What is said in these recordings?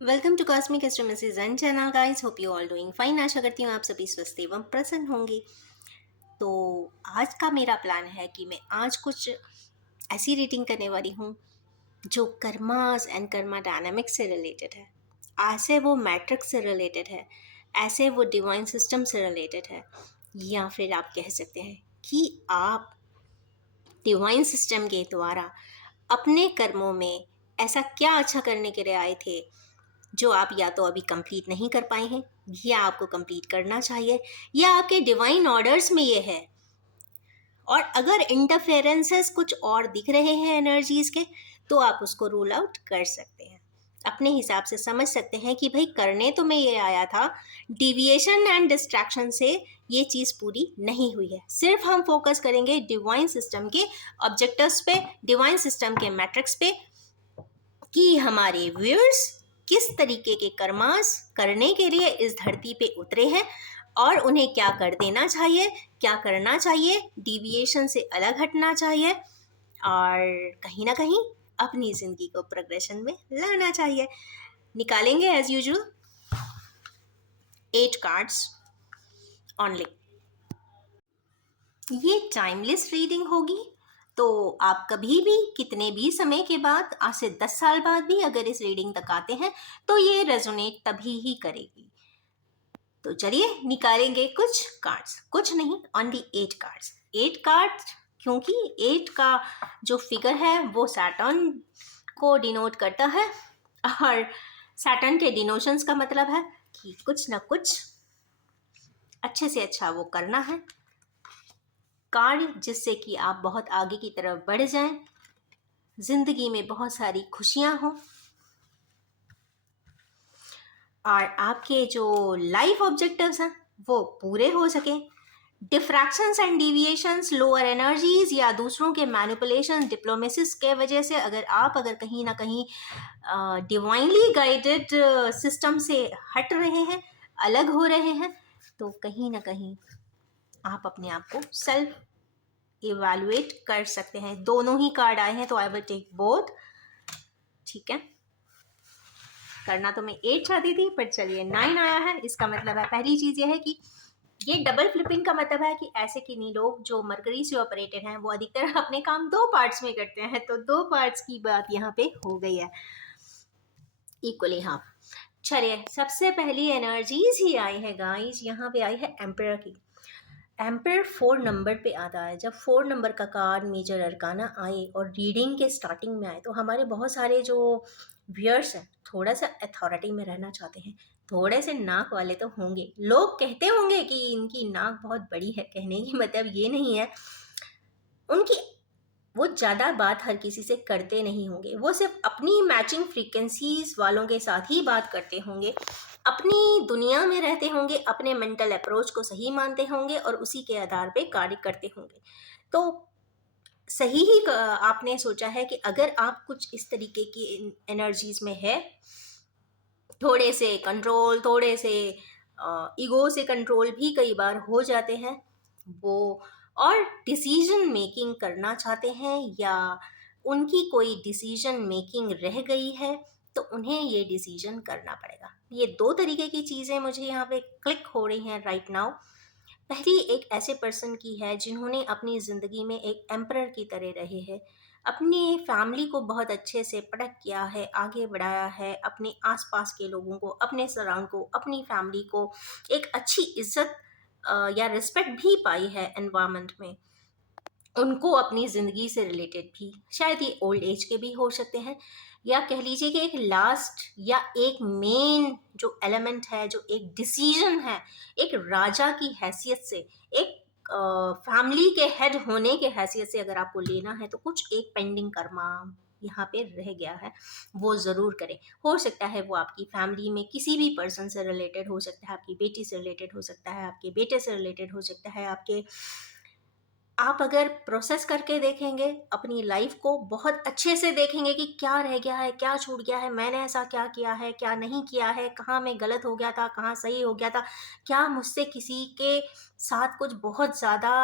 Welcome to cosmic एस्ट्रोमेसी जन channel guys. Hope you all doing fine. आशा करती हूँ आप सभी स्वस्थ एवं प्रसन्न होंगे। तो आज का मेरा प्लान है कि मैं आज कुछ ऐसी रीडिंग करने वाली हूँ जो कर्मास एंड कर्मा डायनामिक्स से रिलेटेड है। ऐसे वो मैट्रिक्स से रिलेटेड है, ऐसे वो डिवाइन सिस्टम से रिलेटेड है, या फिर आप कह सकते हैं कि आप डिवाइन सिस्टम के द्वारा अपने कर्मों में ऐसा क्या अच्छा करने के लिए आए थे जो आप या तो अभी कंप्लीट नहीं कर पाए हैं, या आपको कंप्लीट करना चाहिए, या आपके डिवाइन ऑर्डर्स में ये है। और अगर इंटरफेरेंसेस कुछ और दिख रहे हैं एनर्जीज के, तो आप उसको रूल आउट कर सकते हैं। अपने हिसाब से समझ सकते हैं कि भाई करने तो मैं ये आया था, डिविएशन एंड डिस्ट्रैक्शन से ये चीज़ पूरी नहीं हुई है। सिर्फ हम फोकस करेंगे डिवाइन सिस्टम के ऑब्जेक्टिव्स पे, डिवाइन सिस्टम के मैट्रिक्स पे, कि हमारे व्यूअर्स किस तरीके के कर्मास करने के लिए इस धरती पे उतरे हैं और उन्हें क्या कर देना चाहिए, क्या करना चाहिए, डिविएशन से अलग हटना चाहिए और कहीं ना कहीं अपनी जिंदगी को प्रोग्रेशन में लाना चाहिए। निकालेंगे एज यूजुअल 8 कार्ड्स ऑनली। ये टाइमलेस रीडिंग होगी, तो आप कभी भी कितने भी समय के बाद, आज से 10 साल बाद भी अगर इस रीडिंग तक आते हैं तो ये रेजोनेट तभी ही करेगी। तो चलिए निकालेंगे कुछ कार्ड्स, कुछ नहीं, ओनली 8 कार्ड्स। 8 कार्ड्स क्योंकि 8 का जो फिगर है वो सैटर्न को डिनोट करता है, और सैटर्न के डिनोशंस का मतलब है कि कुछ ना कुछ अच्छे से अच्छा वो करना है कार्य, जिससे कि आप बहुत आगे की तरफ बढ़ जाएं, जिंदगी में बहुत सारी खुशियां हो और आपके जो लाइफ ऑब्जेक्टिव्स हैं वो पूरे हो सके। डिफ्रैक्शंस एंड डिविएशंस, लोअर एनर्जीज या दूसरों के मैनिपुलेशन, डिप्लोमेसिस के वजह से अगर कहीं ना कहीं डिवाइनली गाइडेड सिस्टम से हट रहे हैं, अलग हो रहे हैं, तो कहीं ना कहीं आप अपने आप को सेल्फ इवैल्यूएट कर सकते हैं। दोनों ही कार्ड आए हैं तो आई विल टेक बोथ। ठीक है, करना तो मैं 8 चाहती थी पर चलिए 9 आया है। इसका मतलब है, पहली चीज ये है कि ये डबल फ्लिपिंग का मतलब है कि ऐसे किन्हीं लोग जो मरकरी से ऑपरेटेड हैं वो अधिकतर अपने काम 2 पार्ट्स में करते हैं, तो 2 पार्ट्स की बात यहाँ पे हो गई है इक्वली। हाँ, चलिए सबसे पहली एनर्जीज ही आई है गाइस, यहाँ पे आई है एम्पायर की। एम्पायर 4 नंबर पे आता है। जब 4 नंबर का कार्ड मेजर अरकाना आए और रीडिंग के स्टार्टिंग में आए, तो हमारे बहुत सारे जो व्यूअर्स हैं थोड़ा सा अथॉरिटी में रहना चाहते हैं, थोड़े से नाक वाले तो होंगे। लोग कहते होंगे कि इनकी नाक बहुत बड़ी है, कहने की मतलब ये नहीं है उनकी, वो ज़्यादा बात हर किसी से करते नहीं होंगे, वो सिर्फ अपनी मैचिंग फ्रीक्वेंसीज वालों के साथ ही बात करते होंगे, अपनी दुनिया में रहते होंगे, अपने मेंटल अप्रोच को सही मानते होंगे और उसी के आधार पे कार्य करते होंगे। तो सही ही आपने सोचा है कि अगर आप कुछ इस तरीके की एनर्जीज में है, थोड़े से कंट्रोल, थोड़े से ईगो से कंट्रोल भी कई बार हो जाते हैं वो, और डिसीजन मेकिंग करना चाहते हैं या उनकी कोई डिसीजन मेकिंग रह गई है तो उन्हें ये डिसीजन करना पड़ेगा। ये 2 तरीके की चीज़ें मुझे यहाँ पे क्लिक हो रही हैं राइट नाउ। पहली एक ऐसे पर्सन की है जिन्होंने अपनी ज़िंदगी में एक एम्परर की तरह रहे हैं, अपनी फैमिली को बहुत अच्छे से परख किया है, आगे बढ़ाया है, अपने आसपास के लोगों को, अपने सराउंड को, अपनी फैमिली को एक अच्छी इज्जत या रिस्पेक्ट भी पाई है एनवायरनमेंट में। उनको अपनी ज़िंदगी से रिलेटेड भी, शायद ये ओल्ड एज के भी हो सकते हैं, या कह लीजिए कि एक लास्ट या एक मेन जो एलिमेंट है, जो एक डिसीजन है, एक राजा की हैसियत से, एक फैमिली के हेड होने के हैसियत से अगर आपको लेना है तो कुछ एक पेंडिंग कर्मा यहाँ पे रह गया है, वो ज़रूर करें। हो सकता है वो आपकी फैमिली में किसी भी पर्सन से रिलेटेड हो सकता है, आपकी बेटी से रिलेटेड हो सकता है, आपके बेटे से रिलेटेड हो सकता है, आपके, आप अगर प्रोसेस करके देखेंगे अपनी लाइफ को, बहुत अच्छे से देखेंगे कि क्या रह गया है, क्या छूट गया है, मैंने ऐसा क्या किया है, क्या नहीं किया है, कहाँ मैं गलत हो गया था, कहाँ सही हो गया था, क्या मुझसे किसी के साथ कुछ बहुत ज़्यादा,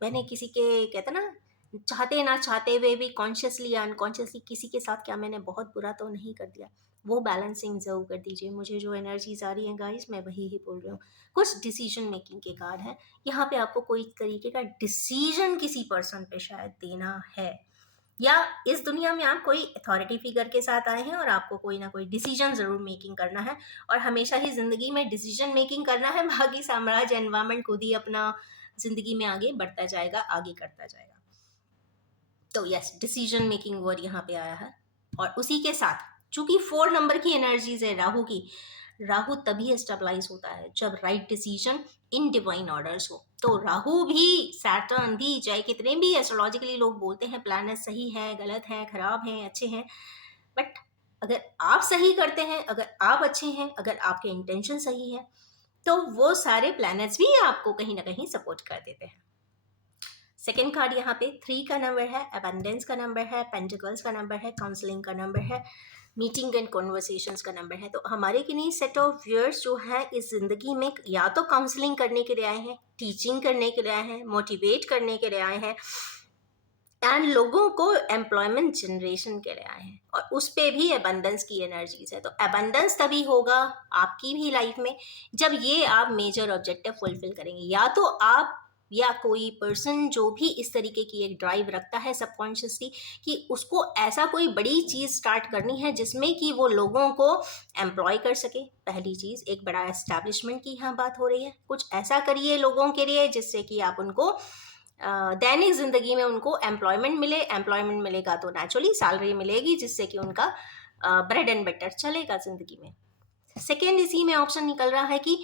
मैंने किसी के, कहते ना, चाहते ना चाहते हुए भी कॉन्शियसली या अनकॉन्शियसली किसी के साथ क्या मैंने बहुत बुरा तो नहीं कर दिया। वो बैलेंसिंग ज़रूर कर दीजिए। मुझे जो एनर्जीज़ आ रही हैं गाइस, मैं वही ही बोल रही हूँ। कुछ डिसीजन मेकिंग के कार्ड हैं, यहाँ पे आपको कोई तरीके का डिसीजन किसी पर्सन पे शायद देना है, या इस दुनिया में आप कोई अथॉरिटी फिगर के साथ आए हैं और आपको कोई ना कोई डिसीजन ज़रूर मेकिंग करना है। और हमेशा ही ज़िंदगी में डिसीजन मेकिंग करना है, बाकी साम्राज्य एनवायरनमेंट खुद ही अपना ज़िंदगी में आगे बढ़ता जाएगा, आगे करता जाएगा। तो यस, डिसीजन मेकिंग वर्ड यहाँ पे आया है। और उसी के साथ चूंकि 4 नंबर की एनर्जीज है राहु की, राहु तभी स्टेबलाइज होता है जब right decision in divine orders हो। तो राहु भी, सैटर्न भी, चाहे कितने भी एस्ट्रोलॉजिकली लोग बोलते हैं प्लैनेट सही है, गलत है, खराब है, अच्छे हैं, बट अगर आप सही करते हैं, अगर आप अच्छे हैं, अगर आपके इंटेंशन सही है, तो वो सारे प्लैनेट्स भी आपको कहीं ना कहीं सपोर्ट कर देते हैं। सेकेंड कार्ड यहाँ पे 3 का नंबर है, अबंडेंस का नंबर है, पेंटिकल्स का नंबर है, काउंसलिंग का नंबर है, मीटिंग एंड कॉन्वर्सेशंस का नंबर है। तो हमारे के लिए सेट ऑफ व्यूअर्स जो है इस जिंदगी में या तो काउंसलिंग करने के लिए आए हैं, टीचिंग करने के लिए आए हैं, मोटिवेट करने के लिए आए हैं, एंड लोगों को एम्प्लॉयमेंट जनरेशन के लिए आए हैं, और उस पे भी अबंडेंस की एनर्जीज है। तो अबंडेंस तभी होगा आपकी भी लाइफ में जब ये आप मेजर ऑब्जेक्टिव फुलफिल करेंगे। या तो आप या कोई पर्सन जो भी इस तरीके की एक ड्राइव रखता है सबकॉन्शियसली कि उसको ऐसा कोई बड़ी चीज़ स्टार्ट करनी है जिसमें कि वो लोगों को एम्प्लॉय कर सके। पहली चीज़, एक बड़ा एस्टैब्लिशमेंट की यहाँ बात हो रही है। कुछ ऐसा करिए लोगों के लिए जिससे कि आप उनको दैनिक ज़िंदगी में उनको एम्प्लॉयमेंट मिले। एम्प्लॉयमेंट मिलेगा तो नेचुरली सैलरी मिलेगी जिससे कि उनका ब्रेड एंड बटर चलेगा ज़िंदगी में। सेकेंड इसी में ऑप्शन निकल रहा है कि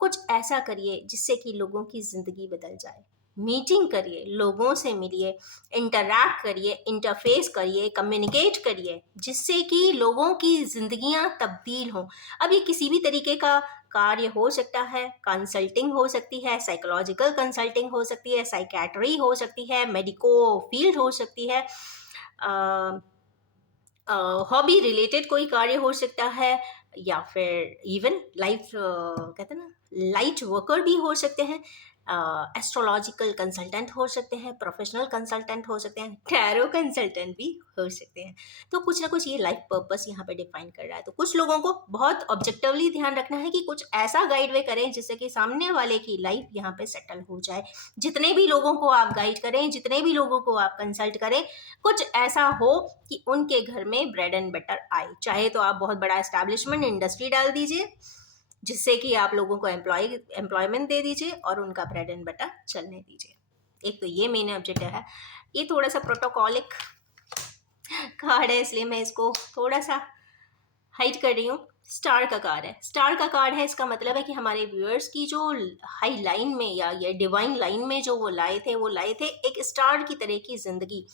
कुछ ऐसा करिए जिससे कि लोगों की ज़िंदगी बदल जाए। मीटिंग करिए, लोगों से मिलिए, इंटरैक्ट करिए, इंटरफेस करिए, कम्युनिकेट करिए, जिससे कि लोगों की ज़िंदगियां तब्दील हों। अब ये किसी भी तरीके का कार्य हो सकता है, कंसल्टिंग हो सकती है, साइकोलॉजिकल कंसल्टिंग हो सकती है, साइकेट्री हो सकती है, मेडिको फील्ड हो सकती है, हॉबी रिलेटेड कोई कार्य हो सकता है, या फिर इवन लाइफ कहते हैं ना लाइट वर्कर भी हो सकते हैं, एस्ट्रोलॉजिकल कंसल्टेंट हो सकते हैं, प्रोफेशनल कंसल्टेंट हो सकते हैं, टैरो कंसल्टेंट भी हो सकते हैं। तो कुछ ना कुछ ये लाइफ पर्पस यहाँ पे डिफाइन कर रहा है। तो कुछ लोगों को बहुत ऑब्जेक्टिवली ध्यान रखना है कि कुछ ऐसा गाइड वे करें जिससे कि सामने वाले की लाइफ यहाँ पे सेटल हो जाए। जितने भी लोगों को आप गाइड करें, जितने भी लोगों को आप कंसल्ट करें, कुछ ऐसा हो कि उनके घर में ब्रेड एंड बटर आए। चाहे तो आप बहुत बड़ा एस्टैब्लिशमेंट इंडस्ट्री डाल दीजिए जिससे कि आप लोगों को एम्प्लॉयमेंट दे दीजिए और उनका ब्रेड एंड बटर चलने दीजिए। एक तो ये मेन ऑब्जेक्टिव है। ये थोड़ा सा प्रोटोकॉलिक कार्ड है इसलिए मैं इसको थोड़ा सा हाइड कर रही हूँ। स्टार का कार्ड है, स्टार का कार्ड है, इसका मतलब है कि हमारे व्यूअर्स की जो हाई लाइन में या ये डिवाइन लाइन में जो वो लाए थे एक स्टार की तरह की जिंदगी,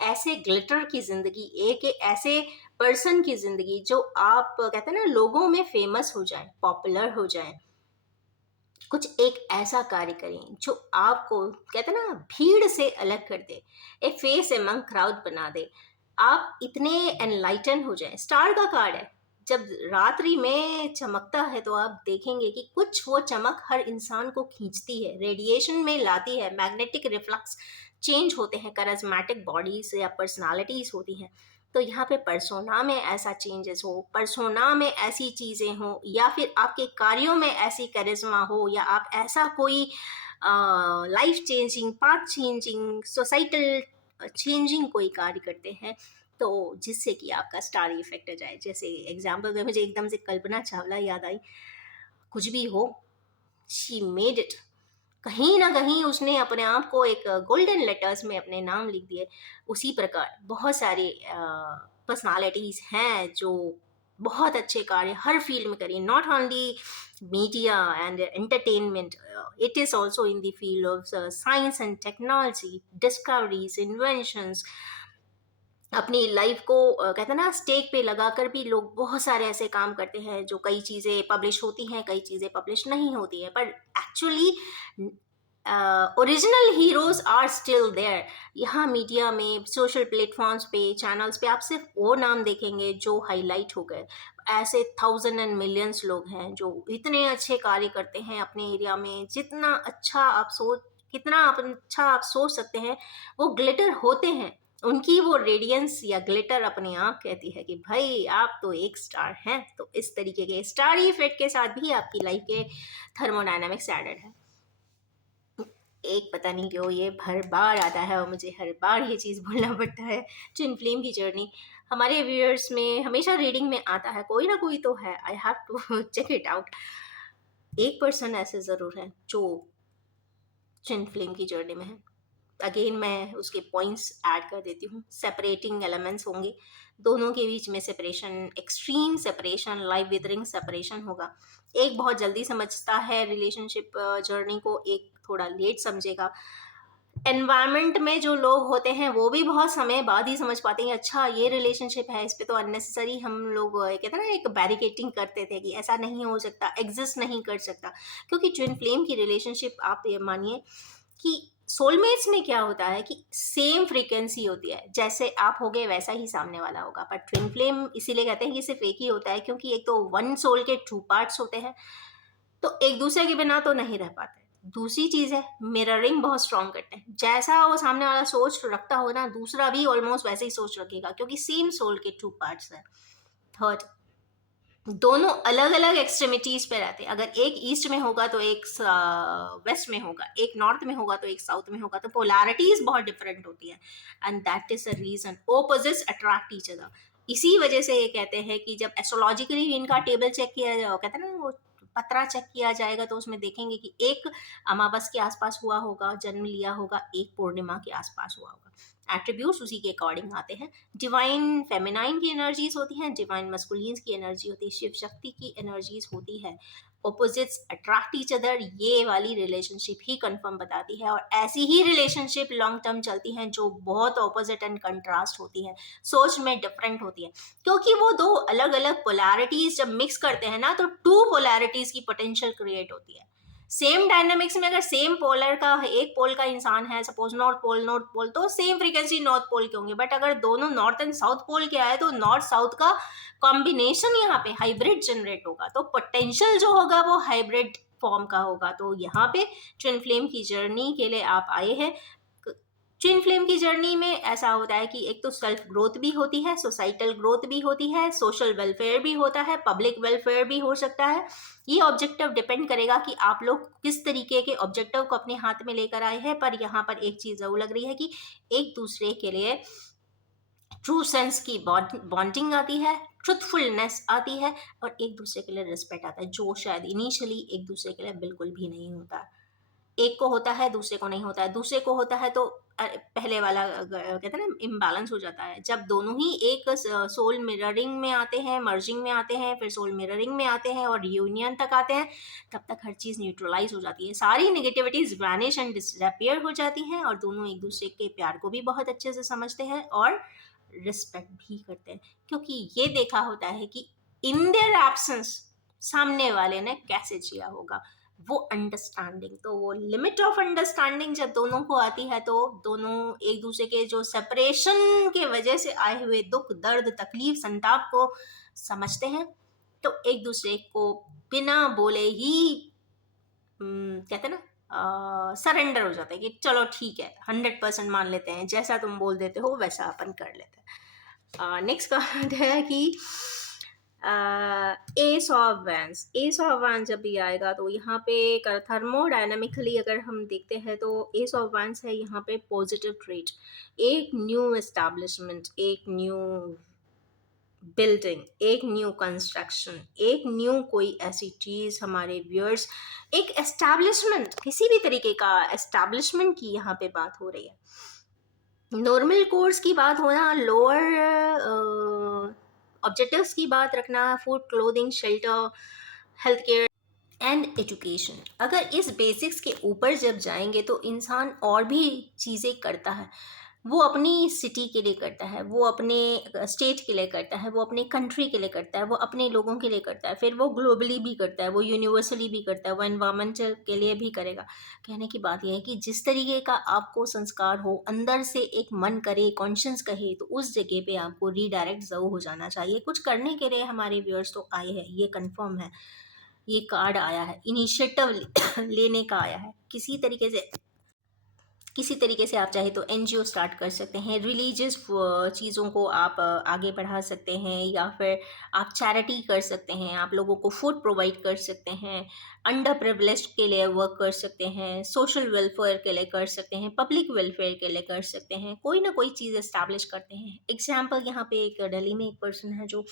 ऐसे ग्लिटर की जिंदगी, एक ऐसे पर्सन की जिंदगी जो आप कहते हैं ना लोगों में फेमस हो जाए, पॉपुलर हो जाए। कुछ एक ऐसा कार्य करें जो आपको कहते हैं ना भीड़ से अलग कर दे, एक फेस एमंग क्राउड बना दे, आप इतने एनलाइटन हो जाए। स्टार का कार्ड है, जब रात्रि में चमकता है तो आप देखेंगे कि कुछ वो चमक हर इंसान को खींचती है, रेडिएशन में लाती है, मैग्नेटिक रिफ्लक्स चेंज होते हैं, करिज्मेटिक बॉडीज या पर्सनालिटीज होती हैं। तो यहाँ पे पर्सोना में ऐसा चेंजेस हो, पर्सोना में ऐसी चीज़ें हो, या फिर आपके कार्यों में ऐसी करिश्मा हो, या आप ऐसा कोई life changing, path changing, societal changing कोई कार्य करते हैं, तो जिससे कि आपका स्टार इफेक्ट आ जाए। जैसे एग्जाम्पल में मुझे एकदम से कल्पना चावला याद आई। कुछ भी हो, शी मेड इट, कहीं ना कहीं उसने अपने आप को एक गोल्डन लेटर्स में अपने नाम लिख दिए। उसी प्रकार बहुत सारे पर्सनालिटीज हैं जो बहुत अच्छे कार्य हर फील्ड में करें, not only media and entertainment, it is also in the field of science and technology, discoveries, inventions. अपनी लाइफ को कहते हैं ना स्टेक पे लगाकर भी लोग बहुत सारे ऐसे काम करते हैं जो कई चीज़ें पब्लिश होती हैं, कई चीज़ें पब्लिश नहीं होती हैं, पर actually original heroes are still there. यहाँ मीडिया में, सोशल प्लेटफॉर्म्स पे, चैनल्स पे आप सिर्फ वो नाम देखेंगे जो हाईलाइट हो गए। ऐसे थाउजेंड एंड मिलियंस लोग हैं जो इतने अच्छे कार्य करते हैं अपने एरिया में, जितना अच्छा आप सोच, कितना अच्छा आप सोच सकते हैं, वो ग्लिटर होते हैं। उनकी वो रेडियंस या ग्लिटर अपने आप कहती है कि भाई आप तो एक स्टार हैं। तो इस तरीके के स्टारी इफेक्ट के साथ भी आपकी लाइफ के थर्मोडायनामिक्स एडेड है। एक पता नहीं क्यों ये हर बार आता है और मुझे हर बार ये चीज़ बोलना पड़ता है। ट्विन फ्लेम की जर्नी हमारे व्यूअर्स में हमेशा रीडिंग में आता है, कोई ना कोई तो है। I have to check it out. एक पर्सन ऐसे ज़रूर है जो ट्विन फ्लेम की जर्नी में है। अगेन मैं उसके पॉइंट्स ऐड कर देती हूँ। सेपरेटिंग एलिमेंट्स होंगे, दोनों के बीच में separation, extreme separation, life withering separation होगा। एक बहुत जल्दी समझता है रिलेशनशिप जर्नी को, एक थोड़ा लेट समझेगा। एनवायरनमेंट में जो लोग होते हैं वो भी बहुत समय बाद ही समझ पाते हैं, अच्छा ये रिलेशनशिप है, इस पे तो अननेसेसरी हम लोग कहते हैं ना एक बैरिकेटिंग करते थे कि ऐसा नहीं हो सकता, एग्जिस्ट नहीं कर सकता। क्योंकि ट्विन फ्लेम की रिलेशनशिप आप ये मानिए कि सोलमेट्स में क्या होता है कि सेम फ्रीक्वेंसी होती है, जैसे आप होगे वैसा ही सामने वाला होगा। पर ट्विन फ्लेम इसीलिए कहते हैं कि सिर्फ एक ही होता है क्योंकि एक तो वन सोल के टू पार्ट्स होते हैं, तो एक दूसरे के बिना तो नहीं रह पाते। दूसरी चीज है मिररिंग बहुत स्ट्रॉन्ग करते हैं, जैसा वो सामने वाला सोच रखता हो ना, दूसरा भी ऑलमोस्ट वैसे ही सोच रखेगा क्योंकि सेम सोल के टू पार्ट्स है। थर्ड, दोनों अलग अलग एक्सट्रीमिटीज पे रहते हैं। अगर एक ईस्ट में होगा तो एक वेस्ट में होगा, एक नॉर्थ में होगा तो एक साउथ में होगा, तो पोलैरिटीज बहुत डिफरेंट होती है। And that is the reason opposites attract each other. इसी वजह से ये कहते हैं कि जब एस्ट्रोलॉजिकली इनका टेबल चेक किया जाए, कहते हैं ना वो पतरा चेक किया जाएगा, तो उसमें देखेंगे कि एक अमावस के आसपास हुआ होगा, जन्म लिया होगा, एक पूर्णिमा के आसपास हुआ होगा। एट्रीब्यूट्स उसी के अकॉर्डिंग आते हैं। डिवाइन फेमिनाइन की एनर्जीज होती हैं, डिवाइन मस्कुलिन्स की एनर्जी होती है, शिव शक्ति की एनर्जीज होती है। ऑपोजिट्स अट्रैक्ट ईच अदर, ये वाली रिलेशनशिप ही कंफर्म बताती है। और ऐसी ही रिलेशनशिप लॉन्ग टर्म चलती हैं जो बहुत ऑपोजिट एंड कंट्रास्ट होती है, सोच में डिफरेंट होती है। क्योंकि वो दो अलग अलग पोलैरिटीज जब मिक्स करते हैं ना, तो टू पोलैरिटीज की पोटेंशियल क्रिएट होती है। सेम डायनेमिक्स में अगर सेम पोलर का एक पोल का इंसान है, सपोज नॉर्थ पोल, तो सेम फ्रीक्वेंसी नॉर्थ पोल के होंगे। बट अगर दोनों नॉर्थ एंड साउथ पोल के आए तो नॉर्थ साउथ का कॉम्बिनेशन यहाँ पे हाइब्रिड जनरेट होगा, तो पोटेंशियल जो होगा वो हाइब्रिड फॉर्म का होगा। तो यहाँ पे ट्विन फ्लेम की जर्नी के लिए आप आए हैं। ट्विन फ्लेम की जर्नी में ऐसा होता है कि एक तो सेल्फ ग्रोथ भी होती है, सोसाइटल ग्रोथ भी होती है, सोशल वेलफेयर भी होता है, पब्लिक वेलफेयर भी हो सकता है। ये ऑब्जेक्टिव डिपेंड करेगा कि आप लोग किस तरीके के ऑब्जेक्टिव को अपने हाथ में लेकर आए हैं। पर यहाँ पर एक चीज़ जरूर लग रही है कि एक दूसरे के लिए ट्रू सेंस की बॉन्डिंग आती है, ट्रुथफुलनेस आती है, और एक दूसरे के लिए रिस्पेक्ट आता है, जो शायद इनिशियली एक दूसरे के लिए बिल्कुल भी नहीं होता। एक को होता है दूसरे को नहीं होता है, दूसरे को होता है तो पहले वाला कहते हैं ना इम्बैलेंस हो जाता है। जब दोनों ही एक सोल मिररिंग में आते हैं, मर्जिंग में आते हैं, फिर सोल मिररिंग में आते हैं और यूनियन तक आते हैं, तब तक हर चीज़ न्यूट्रलाइज हो जाती है, सारी नेगेटिविटीज वैनिश एंड डिसअपियर हो जाती हैं, और दोनों एक दूसरे के प्यार को भी बहुत अच्छे से समझते हैं और रिस्पेक्ट भी करते हैं। क्योंकि ये देखा होता है कि इन देयर एब्सेंस सामने वाले ने कैसे जिया होगा, वो अंडरस्टैंडिंग, तो वो लिमिट ऑफ अंडरस्टैंडिंग जब दोनों को आती है, तो दोनों एक दूसरे के जो सेपरेशन के वजह से आए हुए दुख, दर्द, तकलीफ, संताप को समझते हैं, तो एक दूसरे को बिना बोले ही कहते हैं ना सरेंडर हो जाता है कि चलो ठीक है, 100% मान लेते हैं, जैसा तुम बोल देते हो वैसा अपन कर लेते हैं। नेक्स्ट कार्ड है कि S of vents. S of vents जब भी आएगा तो यहाँ पे थर्मोडायनामिकली अगर हम देखते हैं तो एस ऑफ वैंस है यहाँ पे पॉजिटिव ट्रेट, एक न्यू एस्टैब्लिशमेंट, एक न्यू बिल्डिंग, एक न्यू कंस्ट्रक्शन, एक न्यू कोई ऐसी चीज़ हमारे व्यूअर्स, एक एस्टैब्लिशमेंट, किसी भी तरीके का एस्टैब्लिशमेंट की यहाँ पे बात हो रही है। नॉर्मल कोर्स की बात होना, लोअर ऑब्जेक्टिव्स की बात रखना, food, clothing, shelter, health care and education. अगर इस बेसिक्स के ऊपर जब जाएंगे तो इंसान और भी चीज़ें करता है। वो अपनी सिटी के लिए करता है, वो अपने स्टेट के लिए करता है, वो अपने कंट्री के लिए करता है, वो अपने लोगों के लिए करता है, फिर वो ग्लोबली भी करता है, वो यूनिवर्सली भी करता है, वो एनवायरमेंट के लिए भी करेगा। कहने की बात यह है कि जिस तरीके का आपको संस्कार हो, अंदर से एक मन करे, कॉन्शियस कहे, तो उस जगह पे आपको रीडायरेक्ट जरूर हो जाना चाहिए। कुछ करने के लिए हमारे व्यूअर्स तो आए हैं, ये कंफर्म है। ये कार्ड आया है, इनिशिएटिव लेने का आया है, किसी तरीके से किसी तरीके से आप चाहे तो एनजीओ स्टार्ट कर सकते हैं, रिलीजियस चीज़ों को आप आगे बढ़ा सकते हैं, या फिर आप चैरिटी कर सकते हैं, आप लोगों को फूड प्रोवाइड कर सकते हैं, अंडर प्रिविलेज्ड के लिए वर्क कर सकते हैं, सोशल वेलफेयर के लिए कर सकते हैं, पब्लिक वेलफेयर के लिए कर सकते हैं, कोई ना कोई चीज़ एस्टैब्लिश करते हैं। एग्जाम्पल यहाँ पे एक दिल्ली में एक पर्सन है जो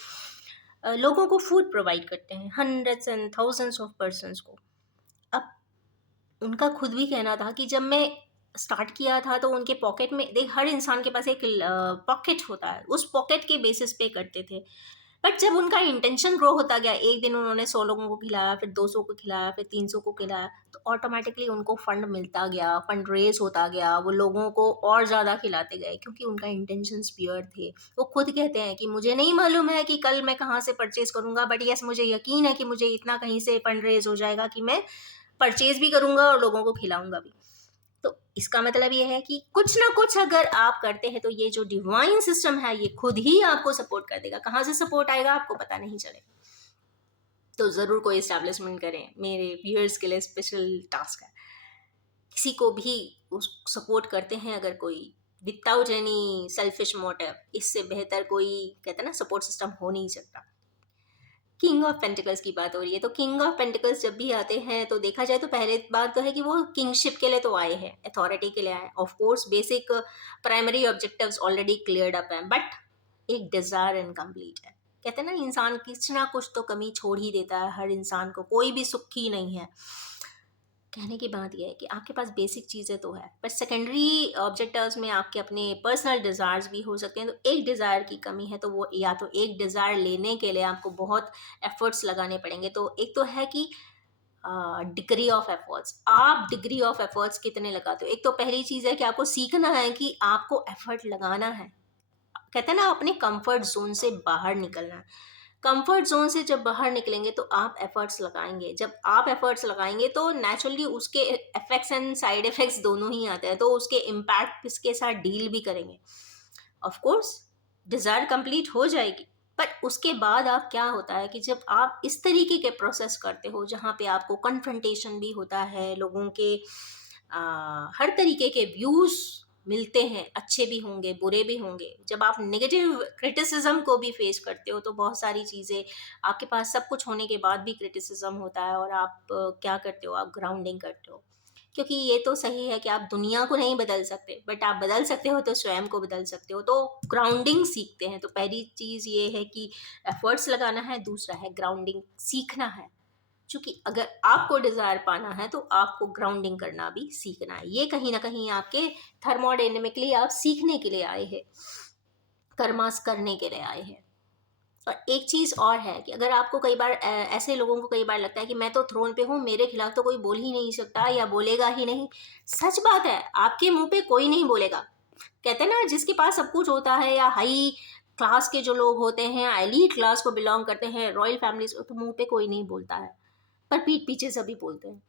लोगों को फूड प्रोवाइड करते हैं, hundreds and thousands of persons को। अब उनका खुद भी कहना था कि जब मैं स्टार्ट किया था तो उनके पॉकेट में, देख हर इंसान के पास एक पॉकेट होता है, उस पॉकेट के बेसिस पे करते थे। बट जब उनका इंटेंशन ग्रो होता गया, एक दिन उन्होंने 100 लोगों को खिलाया, फिर 200 को खिलाया, फिर 300 को खिलाया, तो ऑटोमेटिकली उनको फंड मिलता गया, फंड रेज होता गया, वो लोगों को और ज़्यादा खिलाते गए क्योंकि उनका इंटेंशंस प्योर थे। वो खुद कहते हैं कि मुझे नहीं मालूम है कि कल मैं कहाँ से परचेज करूंगा, बट यस मुझे यकीन है कि मुझे इतना कहीं से फंड रेज हो जाएगा कि मैं परचेज भी करूंगा और लोगों को खिलाऊंगा भी। तो इसका मतलब ये है कि कुछ ना कुछ अगर आप करते हैं तो ये जो डिवाइन सिस्टम है ये खुद ही आपको सपोर्ट कर देगा। कहाँ से सपोर्ट आएगा आपको पता नहीं चलेगा। तो ज़रूर कोई इस्टेब्लिशमेंट करें, मेरे व्यूअर्स के लिए स्पेशल टास्क है। किसी को भी उस सपोर्ट करते हैं अगर कोई, विदाउट एनी सेल्फिश मोटिव, इससे बेहतर कोई कहते हैं ना सपोर्ट सिस्टम हो नहीं सकता। किंग ऑफ पेंटिकल्स की बात हो रही है, तो किंग ऑफ पेंटिकल्स जब भी आते हैं तो देखा जाए तो पहले बात तो है कि वो किंगशिप के लिए तो आए हैं, अथॉरिटी के लिए आए। Of course basic primary objectives already cleared up हैं, बट एक डिज़ायर इनकम्प्लीट है। कहते हैं ना इंसान कुछ ना कुछ तो कमी छोड़ ही देता है, हर इंसान को कोई भी सुखी नहीं है। कहने की बात यह है कि आपके पास बेसिक चीज़ें तो है, पर सेकेंडरी ऑब्जेक्टिव्स में आपके अपने पर्सनल डिज़ायर्स भी हो सकते हैं। तो एक डिज़ायर की कमी है तो वो, या तो एक डिज़ायर लेने के लिए आपको बहुत एफर्ट्स लगाने पड़ेंगे। तो एक तो है कि डिग्री ऑफ एफर्ट्स, आप डिग्री ऑफ एफर्ट्स कितने लगाते हो। एक तो पहली चीज़ है कि आपको सीखना है कि आपको एफर्ट लगाना है। कहते हैं ना अपने कंफर्ट जोन से बाहर निकलना है। कंफर्ट जोन से जब बाहर निकलेंगे तो आप एफर्ट्स लगाएंगे, जब आप एफर्ट्स लगाएंगे तो नेचुरली उसके इफेक्ट्स एंड साइड इफेक्ट्स दोनों ही आते हैं, तो उसके इम्पैक्ट किसके साथ डील भी करेंगे। ऑफ कोर्स डिज़ायर कंप्लीट हो जाएगी, बट उसके बाद आप क्या होता है कि जब आप इस तरीके के प्रोसेस करते हो जहाँ पे आपको कन्फ्रंटेशन भी होता है, लोगों के हर तरीके के व्यूज़ मिलते हैं, अच्छे भी होंगे बुरे भी होंगे। जब आप नेगेटिव क्रिटिसिज्म को भी फेस करते हो तो बहुत सारी चीज़ें, आपके पास सब कुछ होने के बाद भी क्रिटिसिज्म होता है, और आप क्या करते हो, आप ग्राउंडिंग करते हो। क्योंकि ये तो सही है कि आप दुनिया को नहीं बदल सकते, बट आप बदल सकते हो तो स्वयं को बदल सकते हो। तो ग्राउंडिंग सीखते हैं, तो पहली चीज़ ये है कि एफर्ट्स लगाना है, दूसरा है ग्राउंडिंग सीखना है। क्योंकि अगर आपको डिज़ायर पाना है तो आपको ग्राउंडिंग करना भी सीखना है। ये कहीं ना कहीं आपके थर्मोडायनेमिकली आप सीखने के लिए आए हैं, कर्मास करने के लिए आए हैं। और एक चीज़ और है कि अगर आपको कई बार ऐसे लोगों को कई बार लगता है कि मैं तो थ्रोन पे हूँ, मेरे खिलाफ तो कोई बोल ही नहीं सकता या बोलेगा ही नहीं। सच बात है, आपके मुंह पे कोई नहीं बोलेगा। कहते हैं ना जिसके पास सब कुछ होता है, या हाई क्लास के जो लोग होते हैं, एलीट क्लास को बिलोंग करते हैं, रॉयल फैमिलीज, तो मुंह पे कोई नहीं बोलता है, पर पीठ पीछे सभी बोलते हैं।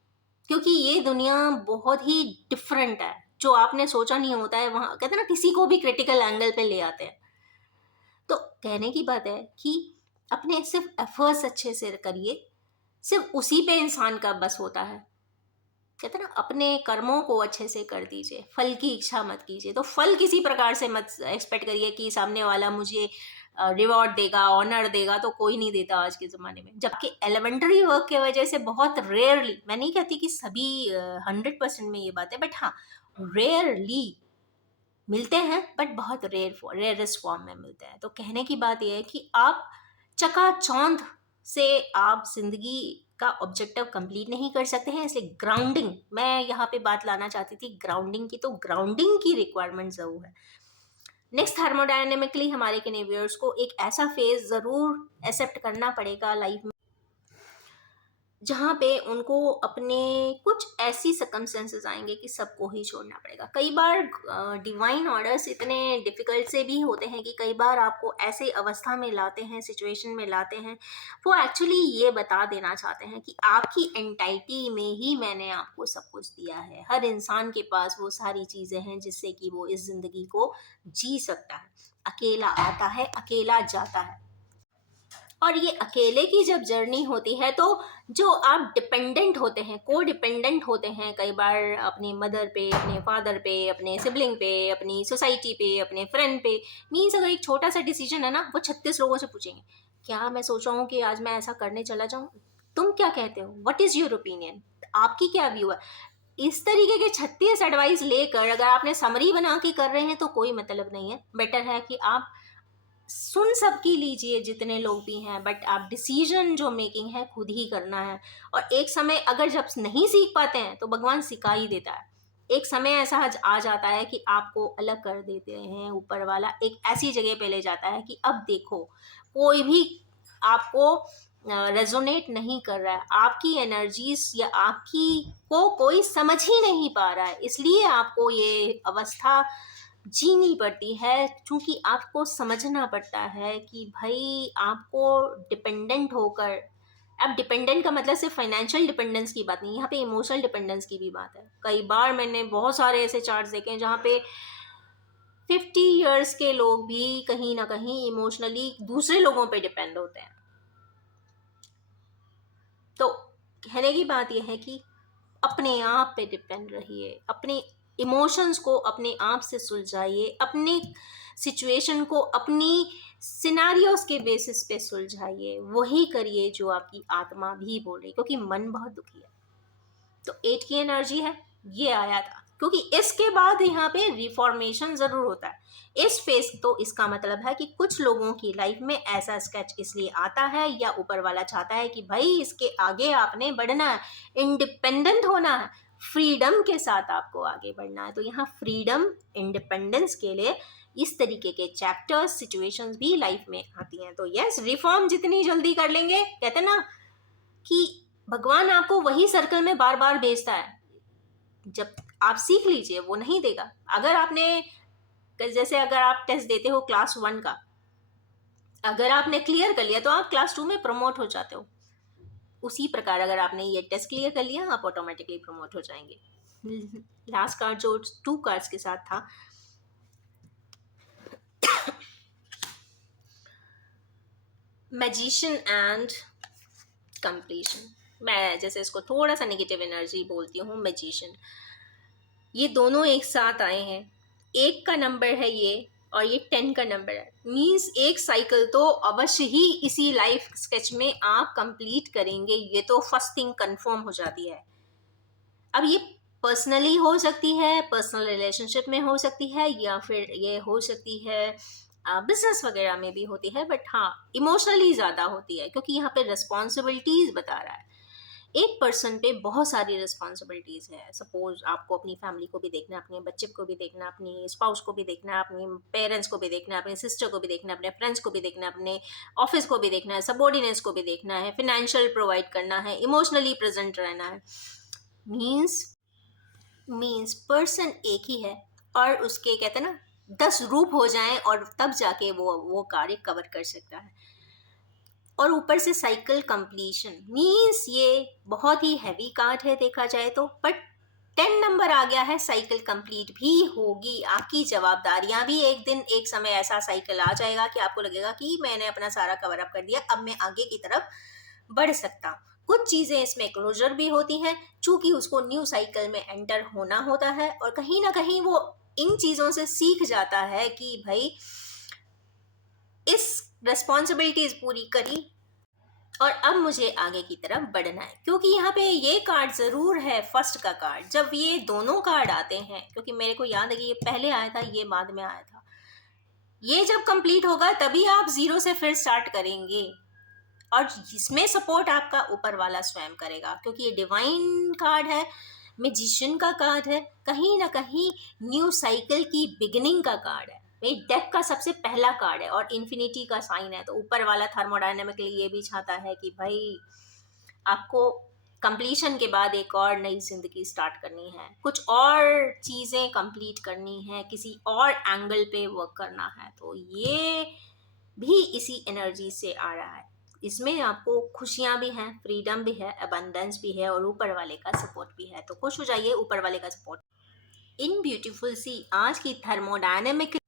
क्योंकि ये दुनिया बहुत ही डिफरेंट है, जो आपने सोचा नहीं होता है वहाँ कहते हैं ना किसी को भी क्रिटिकल एंगल पे ले आते हैं। तो कहने की बात है कि अपने सिर्फ एफर्ट्स अच्छे से करिए, सिर्फ उसी पे इंसान का बस होता है। कहते हैं ना अपने कर्मों को अच्छे से कर दीजिए, फल की इच्छा मत कीजिए। तो फल किसी प्रकार से मत एक्सपेक्ट करिए कि सामने वाला मुझे रिवॉर्ड देगा, ऑनर देगा, तो कोई नहीं देता आज के ज़माने में। जबकि एलिमेंट्री वर्क की वजह से बहुत रेयरली, मैं नहीं कहती कि सभी 100% में ये बात है, बट हाँ रेयरली मिलते हैं, बट बहुत रेयरेस्ट फॉर्म में मिलते हैं। तो कहने की बात यह है कि आप चकाचौंध से आप जिंदगी का ऑब्जेक्टिव कंप्लीट नहीं कर सकते हैं। इसलिए ग्राउंडिंग, मैं यहाँ पे बात लाना चाहती थी ग्राउंडिंग की, तो ग्राउंडिंग की रिक्वायरमेंट जरूर है। नेक्स्ट थर्मोडायनेमिकली हमारे कैनेवियर्स को एक ऐसा फेज जरूर एक्सेप्ट करना पड़ेगा लाइफ में जहाँ पे उनको अपने कुछ ऐसी सर्कमस्टेंसेस आएंगे कि सबको ही छोड़ना पड़ेगा। कई बार डिवाइन ऑर्डर्स इतने डिफ़िकल्ट से भी होते हैं कि कई बार आपको ऐसे अवस्था में लाते हैं, सिचुएशन में लाते हैं, वो एक्चुअली ये बता देना चाहते हैं कि आपकी एंटाइटी में ही मैंने आपको सब कुछ दिया है। हर इंसान के पास वो सारी चीज़ें हैं जिससे कि वो इस ज़िंदगी को जी सकता है। अकेला आता है, अकेला जाता है। और ये अकेले की जब जर्नी होती है तो जो आप डिपेंडेंट होते हैं, को डिपेंडेंट होते हैं कई बार अपनी मदर पे, अपने फादर पे, अपने सिबलिंग पे, अपनी सोसाइटी पे, अपने फ्रेंड पे। मीन्स अगर एक छोटा सा डिसीजन है ना, वो 36 लोगों से पूछेंगे, क्या मैं सोच रहा हूँ कि आज मैं ऐसा करने चला जाऊँ, तुम क्या कहते हो, व्हाट इज़ योर ओपिनियन, आपकी क्या व्यू है। इस तरीके के 36 एडवाइस लेकर अगर आपने समरी बना के कर रहे हैं तो कोई मतलब नहीं है। बेटर है कि आप सुन सबकी लीजिए जितने लोग भी हैं, बट आप डिसीजन जो मेकिंग है खुद ही करना है। और एक समय अगर जब नहीं सीख पाते हैं तो भगवान सिखा ही देता है। एक समय ऐसा आ जाता है कि आपको अलग कर देते हैं, ऊपर वाला एक ऐसी जगह पे ले जाता है कि अब देखो कोई भी आपको रेजोनेट नहीं कर रहा है, आपकी एनर्जीज या आपकी को कोई समझ ही नहीं पा रहा है, इसलिए आपको ये अवस्था जीनी पड़ती है। क्योंकि आपको समझना पड़ता है कि भाई आपको डिपेंडेंट होकर, अब डिपेंडेंट का मतलब सिर्फ फाइनेंशियल डिपेंडेंस की बात नहीं, यहाँ पे इमोशनल डिपेंडेंस की भी बात है। कई बार मैंने बहुत सारे ऐसे चार्ट्स देखे हैं जहाँ पे 50 ईयर्स के लोग भी कहीं ना कहीं इमोशनली दूसरे लोगों पे डिपेंड होते हैं। तो कहने की बात यह है कि अपने आप पे डिपेंड रहिए, अपने इमोशंस को अपने आप से सुलझाइए, अपनी सिचुएशन को अपनी सिनारियोस के बेसिस पे सुलझाइए, वही करिए जो आपकी आत्मा भी बोल रही, क्योंकि मन बहुत दुखी है। तो 8 की एनर्जी है, ये आया था क्योंकि इसके बाद यहाँ पे रिफॉर्मेशन जरूर होता है इस फेस। तो इसका मतलब है कि कुछ लोगों की लाइफ में ऐसा स्केच इसलिए आता है या ऊपर वाला चाहता है कि भाई इसके आगे आपने बढ़ना है, इंडिपेंडेंट होना है, फ्रीडम के साथ आपको आगे बढ़ना है। तो यहाँ फ्रीडम, इंडिपेंडेंस के लिए इस तरीके के चैप्टर्स, सिचुएशंस भी लाइफ में आती हैं। तो यस, रिफॉर्म जितनी जल्दी कर लेंगे, कहते हैं ना कि भगवान आपको वही सर्कल में बार बार भेजता है। जब आप सीख लीजिए, वो नहीं देगा। अगर आपने, जैसे अगर आप टेस्ट देते हो क्लास 1 का, अगर आपने क्लियर कर लिया तो आप क्लास 2 में प्रमोट हो जाते हो। उसी प्रकार अगर आपने ये टेस्ट क्लियर कर लिया, आप ऑटोमेटिकली प्रमोट हो जाएंगे। लास्ट कार्ड जो 2 कार्ड्स के साथ था, मैजिशियन एंड कंप्लीशन। मैं जैसे इसको थोड़ा सा नेगेटिव एनर्जी बोलती हूँ, मैजिशियन। ये दोनों एक साथ आए हैं, 1 का नंबर है ये और ये 10 का नंबर है। मीन्स एक साइकिल तो अवश्य ही इसी लाइफ स्केच में आप कंप्लीट करेंगे, ये तो फर्स्ट थिंग कंफर्म हो जाती है। अब ये पर्सनली हो सकती है, पर्सनल रिलेशनशिप में हो सकती है, या फिर ये हो सकती है बिजनेस वगैरह में भी होती है, बट हाँ इमोशनली ज़्यादा होती है क्योंकि यहाँ पे रिस्पॉन्सिबिलिटीज़ बता रहा है। एक पर्सन पे बहुत सारी रिस्पॉन्सिबिलिटीज है। सपोज आपको अपनी फैमिली को भी देखना है, अपने बच्चे को भी देखना है, अपनी स्पाउस को भी देखना है, अपने पेरेंट्स को भी देखना है, अपने सिस्टर को भी देखना है, अपने फ्रेंड्स को भी देखना है, अपने ऑफिस को भी देखना है, सबॉर्डिनेट्स को भी देखना है, फाइनेंशियल प्रोवाइड करना है, इमोशनली प्रेजेंट रहना है। मीन्स पर्सन एक ही है और उसके कहते हैं ना 10 रूप हो जाएं और तब जाके वो कार्य कवर कर सकता है। और ऊपर से साइकिल कंप्लीशन, मीन्स ये बहुत ही हैवी कार्ड है देखा जाए तो, बट 10 नंबर आ गया है, साइकिल कंप्लीट भी होगी। आपकी जवाबदारियां भी एक दिन एक समय ऐसा साइकिल आ जाएगा कि आपको लगेगा कि मैंने अपना सारा कवर अप कर दिया, अब मैं आगे की तरफ बढ़ सकता हूँ। कुछ चीज़ें इसमें क्लोजर भी होती हैं चूंकि उसको न्यू साइकिल में एंटर होना होता है, और कहीं ना कहीं वो इन चीज़ों से सीख जाता है कि भाई इस रिस्पॉन्सिबिलिटीज पूरी करी और अब मुझे आगे की तरफ बढ़ना है। क्योंकि यहाँ पे ये कार्ड ज़रूर है, फर्स्ट का कार्ड। जब ये दोनों कार्ड आते हैं, क्योंकि मेरे को याद है कि ये पहले आया था, ये बाद में आया था, ये जब कंप्लीट होगा तभी आप 0 से फिर स्टार्ट करेंगे, और इसमें सपोर्ट आपका ऊपर वाला स्वयं करेगा क्योंकि ये डिवाइन कार्ड है, मैजिशियन का कार्ड है, कहीं ना कहीं न्यू साइकिल की बिगिनिंग का कार्ड है। ये डेक का सबसे पहला कार्ड है और इन्फिनिटी का साइन है। तो ऊपर वाला थर्मोडायनेमिकली ये भी चाहता है कि भाई आपको कंप्लीशन के बाद एक और नई जिंदगी स्टार्ट करनी है, कुछ और चीज़ें कंप्लीट करनी है, किसी और एंगल पे वर्क करना है। तो ये भी इसी एनर्जी से आ रहा है। इसमें आपको खुशियां भी हैं, फ्रीडम भी है, अबंडेंस भी है और ऊपर वाले का सपोर्ट भी है। तो खुश हो जाइए, ऊपर वाले का सपोर्ट। इन ब्यूटीफुल सी आज की थर्मोडायनेमिक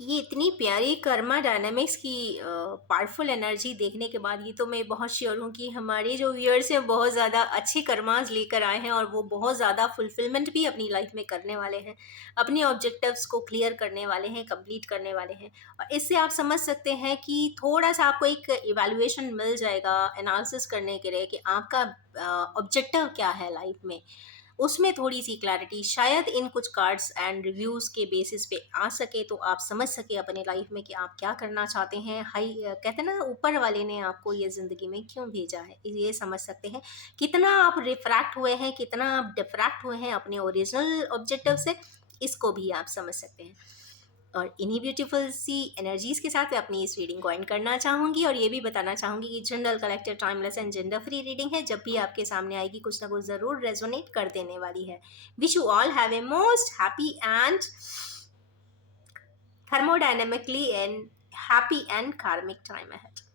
ये इतनी प्यारी कर्मा डायनामिक्स की पावरफुल एनर्जी देखने के बाद ये तो मैं बहुत श्योर हूँ कि हमारे जो व्यूअर्स हैं बहुत ज़्यादा अच्छे कर्मास लेकर आए हैं और वो बहुत ज़्यादा फुलफिलमेंट भी अपनी लाइफ में करने वाले हैं, अपने ऑब्जेक्टिव्स को क्लियर करने वाले हैं, कंप्लीट करने वाले हैं। और इससे आप समझ सकते हैं कि थोड़ा सा आपको एक इवैल्यूएशन मिल जाएगा एनालिसिस करने के लिए कि आपका ऑब्जेक्टिव क्या है लाइफ में। उसमें थोड़ी-सी क्लैरिटी शायद इन कुछ कार्ड्स एंड रिव्यूज़ के बेसिस पे आ सके, तो आप समझ सकें अपने लाइफ में कि आप क्या करना चाहते हैं। कहते हैं ना ऊपर वाले ने आपको ये ज़िंदगी में क्यों भेजा है, ये समझ सकते हैं। कितना आप रिफ्रैक्ट हुए हैं, कितना आप डिफ्रैक्ट हुए हैं अपने ओरिजिनल ऑब्जेक्टिव से, इसको भी आप समझ सकते हैं। और इन्हीं ब्यूटीफुल सी एनर्जीज़ के साथ मैं अपनी इस रीडिंग को एंड करना चाहूँगी और ये भी बताना चाहूँगी कि general, collective, timeless and gender free reading है। जब भी आपके सामने आएगी कुछ ना कुछ ज़रूर रेजोनेट कर देने वाली है। Wish you all have a most happy and thermodynamically and happy and karmic time ahead.